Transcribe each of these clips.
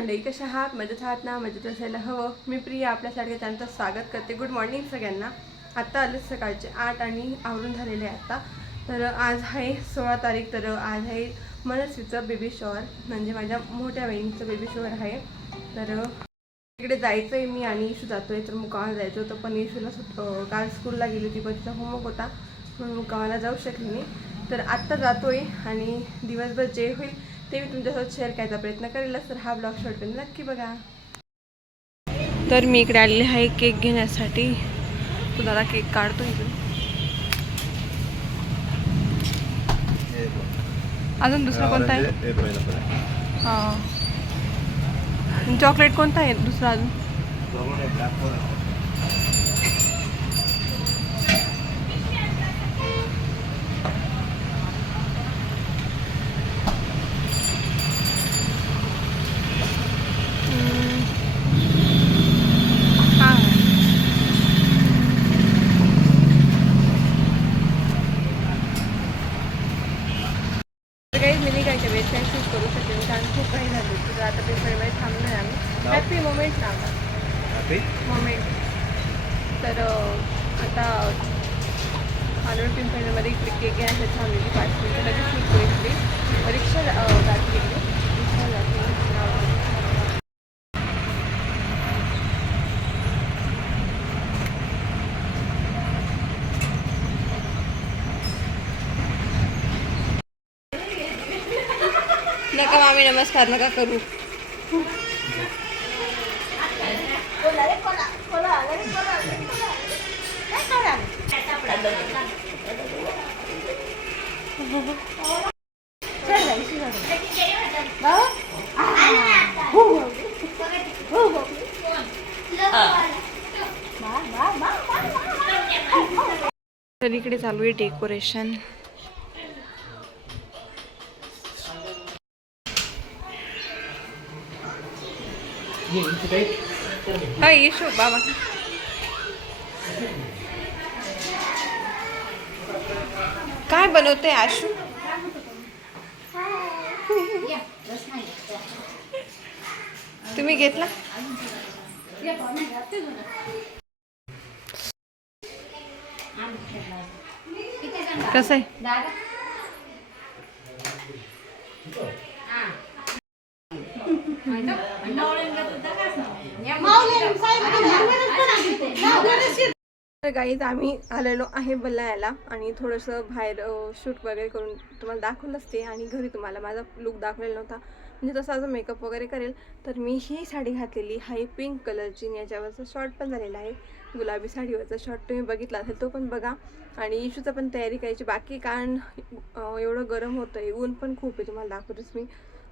मंडळी कशा आहात? मजेत आहात ना? मजेत असायला हवं. मी प्रिया आपल्यासाठी त्यांचं स्वागत करते. गुड मॉर्निंग सगळ्यांना. आत्ता आले सकाळचे आठ आणि आवरून झालेले आहे आत्ता. तर आज आहे सोळा तारीख. तर आज आहे मनस्वीचं बेबी शॉवर म्हणजे माझ्या मोठ्या बहिणीचं बेबी शॉवर आहे. तर तिकडे जायचं आहे मी आणि इशू जातो आहे तर मुकामाला जायचं होतं. पण इशूला सुट काल स्कूलला गेली होती पण तिचा होमवर्क होता. म्हणून मुकामाला जाऊ शकली नाही. तर आत्ता जातो आहे आणि दिवसभर जे होईल ते मी तुमच्यासोबत शेअर करायचा प्रयत्न करेलच तर हा ब्लॉग शॉर्ट नक्की बघा. तर मी इकडे आलेले आहे केक घेण्यासाठी. तू दादा केक काढतो इकडे? अजून दुसरा कोणता आहे? हां. चॉकलेट कोणता आहे दुसरा अजून हां तर काही मी नाही काय वेळ काही शूट करू शकेल कारण खूप काही झालं तुझं आता पेपरमध्ये थांबलो आहे आम्ही हॅपी मोमेंट लावला मोमेंट तर अं, आता आलोड पिंपळमध्ये इकडे केक घेण्यासाठी थांबलेली पाच मिनिटं लगेच निघतो इकडे रिक्षा अं, जाते इकडे रिक्षा जाते नका मामी नमस्कार नका करू तर इकडे चालू आहे डेकोरेशन काय येशो बाबा काय बनवते आशू तुम्ही घेतला कसं आहे तर गाईज आम्ही आलेलो आहे बल्लायला आणि थोडंसं बाहेर शूट वगैरे करून तुम्हाला दाखवलं असते आणि घरी तुम्हाला माझा लुक दाखवलेला नव्हता. म्हणजे तसा जो मेकअप वगैरे करेल. तर मी ही साडी घातलेली आहे पिंक कलरची आणि याच्यावरचं शॉर्ट पण झालेला आहे. गुलाबी साडीवरचा शॉर्ट तुम्ही बघितला असेल तो पण बघा. आणि इशूचं पण तयारी करायची बाकी कारण एवढं गरम होतं आहे ऊन पण खूप आहे तुम्हाला दाखवतोच मी.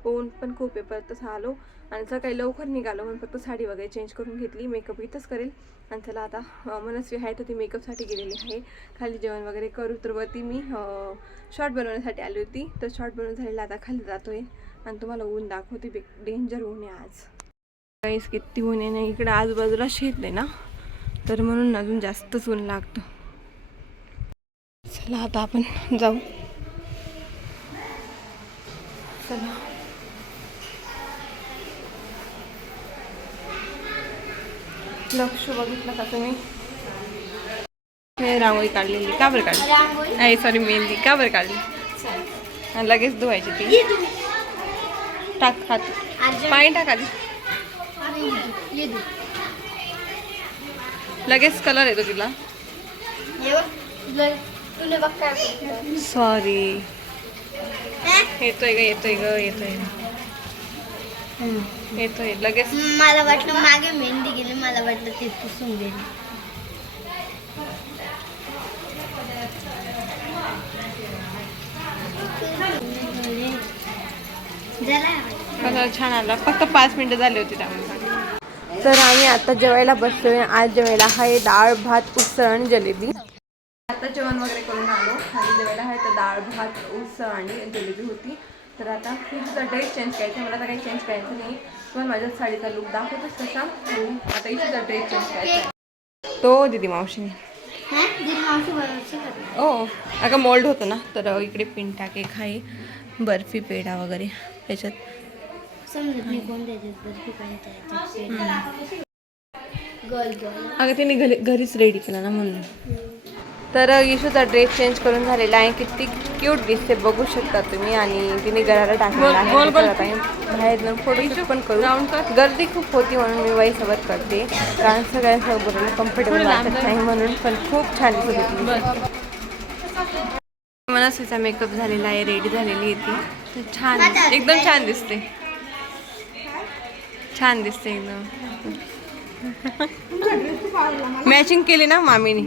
ऊन पण खूप आहे. परत तसं आलो आणि सकाळी लवकर निघालो म्हणून फक्त साडी वगैरे चेंज करून घेतली. मेकअप इथंच करेल. आणि चला आता मनस्वी आहे तर ती मेकअपसाठी गेलेली आहे. खाली जेवण वगैरे करू तर वरती मी शॉर्ट बनवण्यासाठी आली होती. तर शॉर्ट बनवून झालेला आता खाली जातोय. आणि तुम्हाला ऊन दाखवते बे डेंजर ऊन आहे आज. काहीच किती ऊन आहे ना इकडे आजूबाजूला शेत आहे ना? तर म्हणून अजून जास्तच ऊन लागतं. चला आता आपण जाऊ. चला. लक्ष बघितलं का तुम्ही? मी रांगोळी काढलेली. का बरं काढली? नाही सॉरी मेहंदी. का बरं काढली? लगेच धुवायची ती. टाक हात. पाणी टाक आधी. लगेच कलर येतो तिला. सॉरी येतोय ग येतोय ग येतोय येतोय लगेच. मला वाटलं मागे मेहंदी गेली मला वाटलं ते पुसून गेली. कलर छान आला. फक्त पाच मिनिटं झाली होती त्यामुळे. तर आम्ही आता जेवायला बसतोय आज जेवायला आहे डाळ भात उसळ आणि जलेबी. आता जेवण वगैरे करून आलो. आणि जेवायला आहे तर डाळ भात उसळ आणि जलेबी होती. तर आता तुझा ड्रेस चेंज करायचा मला आता काही चेंज करायचं नाही. पण माझ्या साडीचा लुक दाखवतोच आणि आता इथेचा ड्रेस चेंज करायचा. तो दिदी मावशीने. हा. ओ अगं मोल्ड होतं ना तर इकडे पिंटा केक आहे. बर्फी पेढा वगैरे त्याच्यात. अगं तिने घरी घरीच रेडी केला ना म्हणून. तर इशूचा ड्रेस चेंज करून झालेला आहे. किती क्यूट दिसते बघू शकता तुम्ही. आणि तिने घराला टाकलेला आहे बाहेर जाऊन फोटोशूट पण करू. गर्दी खूप होती म्हणून मी वहीसोबत करते. कारण सगळ्यांसोबत कम्फर्टेबल वाटत नाही म्हणून पण खूप छान दिसत मनस्वीचा मेकअप झालेला आहे. रेडी झालेली आहे ती. छान एकदम छान दिसते. छान दिसते एकदम. मॅचिंग केली ना मामीने.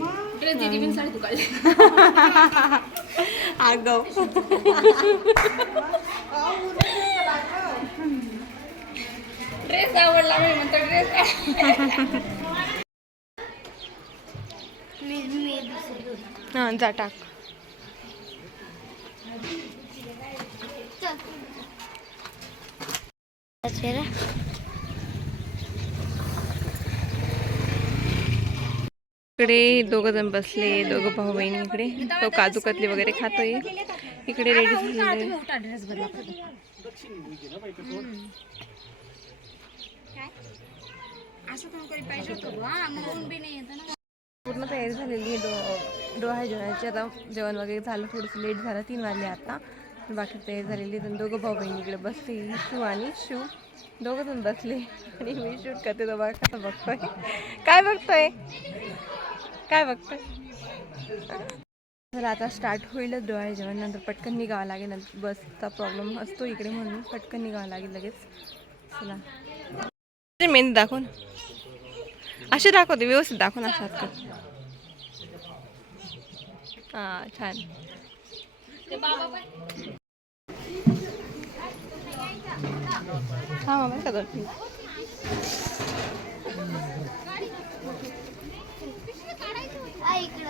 मी मी दुसरी दोन हां जा टाक चेहरा इकडे दोघं जण बसले दोघं भाऊ बहिणी इकडे. तो काजू कतली वगैरे खातोय. इकडे रेडी झालेले. पूर्ण तयारी झालेली आहे. डो डोहा जेवणाची. आता जेवण वगैरे झालं थोडंसं लेट झालं तीन वाजले आता. बाकी तयारी झालेली तर दोघं भाऊ बहिणी इकडे बसले शिव आणि शिव. दोघं जण बसले आणि मी शूट करते. तो बघा बघतोय. काय बघतोय? काय बघतं तर आता स्टार्ट होईलच डोळे जेवण. नंतर पटकन निघावं लागेल. नंतर बसचा प्रॉब्लेम असतो इकडे म्हणून. पटकन निघावं लागेल लगेच. चला. मेहंदी दाखवून. असे दाखवते व्यवस्थित दाखवून अशा हात हां छान. हा मामा का दोन आ, इकडं बघ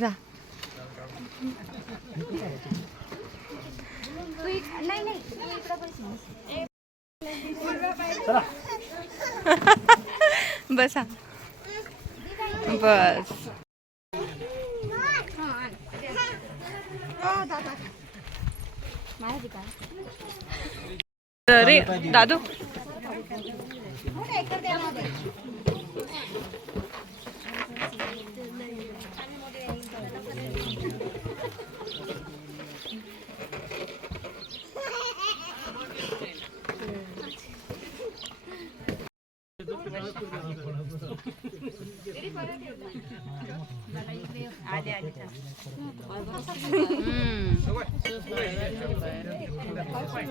जा. बसा. बस. अरे दादू.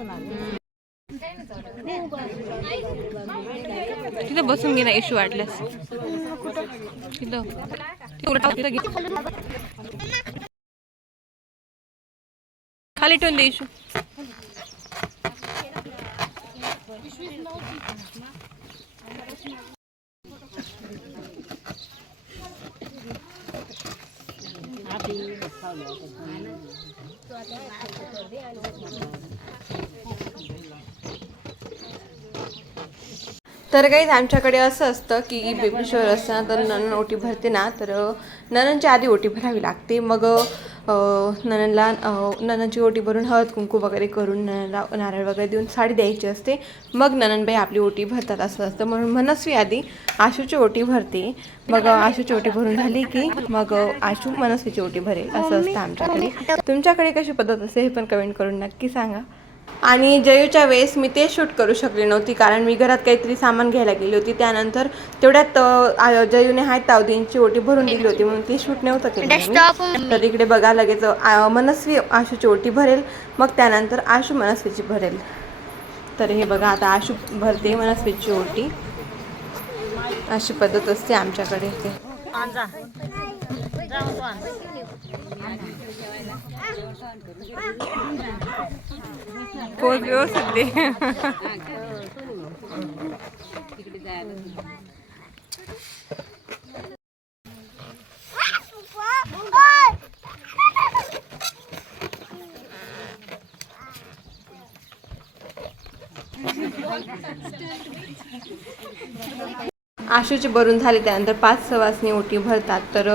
हम्म बसून घे ना इशू वाटल्यास तिथं तिथं तिथं घे. खाली ठेवून दे इशू तर काही आमच्याकडे असं असतं की बेबी शोअर असताना तर ननन ओटी भरते ना तर नननच्या आधी ओटी भरावी लागते. मग नननला नननची ओटी भरून हळद कुंकू वगैरे करून ननला नारळ वगैरे देऊन साडी द्यायची असते. मग नननबाई आपली ओटी भरतात असं असतं. म्हणून मनस्वी आधी आशूची ओटी भरते. मग आशूची ओटी भरून झाली की मग आशू मनस्वीची ओटी भरेल. असं असतं आमच्याकडे. तुमच्याकडे कशी पद्धत असते हे पण कमेंट करून नक्की सांगा. आणि जयूच्या वेळेस मी ते शूट करू शकले नव्हती कारण मी घरात काहीतरी सामान घ्यायला गेली होती. त्यानंतर तेवढ्यात जयूने हाय तावदींची ओटी भरून दिली होती म्हणून ते शूट नव्हतं केलं. तर इकडे बघा लगेच मनस्वी आशूची ओटी भरेल मग त्यानंतर आशू मनस्वीची भरेल. तर हे बघा आता आशू भरते मनस्वीची ओटी. अशी पद्धत असते आमच्याकडे ते पोच व्यवस्थित दे. आशूचे भरून झाले त्यानंतर पाच सवासनी ओटी भरतात. तर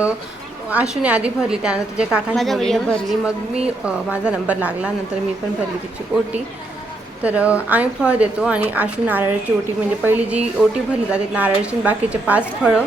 आशूने आधी भरली त्यानंतर तिच्या काकांची मुलीने? भरली. मग मी माझा नंबर लागला नंतर मी पण भरली तिची ओटी. तर आम्ही फळ देतो आणि आशू नारळाची ओटी. म्हणजे पहिली जी ओटी भरली जाते नारळाची आणि बाकीचे पाच फळं.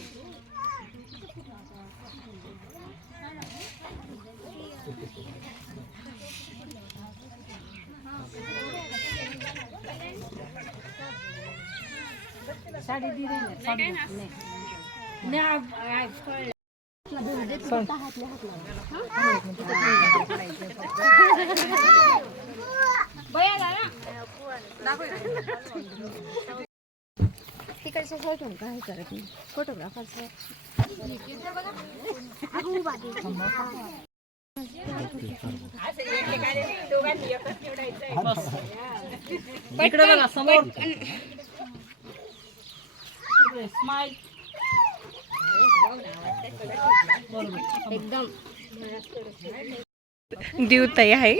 तिकडचं फोटो काय करत नाही फोटोग्राफरचं इकडे बघा समोर स्माइल एकदम. दिवताई आहे.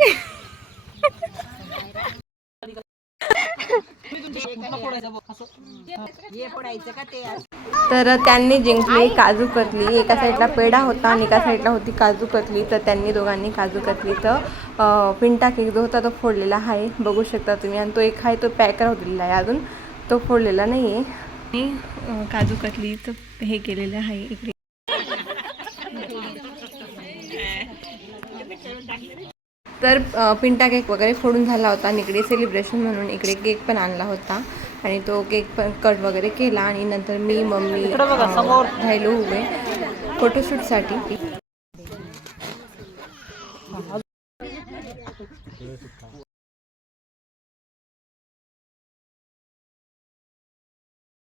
तर त्यांनी जिंकली काजू कतली. एका साईडला पेढा होता आणि एका साईडला होती काजू कतली. तर त्यांनी दोघांनी काजू कतली तर पिंटा केक जो होता तो फोडलेला आहे. बघू शकता तुम्ही. आणि तो एक आहे तो पॅक राहलेला आहे. अजून तो फोडलेला नाही आहे मी काजू कतलीचं हे केलेलं आहे इकडे. तर पिंटा केक वगैरे फोडून झाला होता आणि इकडे सेलिब्रेशन म्हणून इकडे केक पण आणला होता. आणि तो केक पण कट वगैरे केला आणि नंतर मी मम्मी राहिलो उभे फोटोशूटसाठी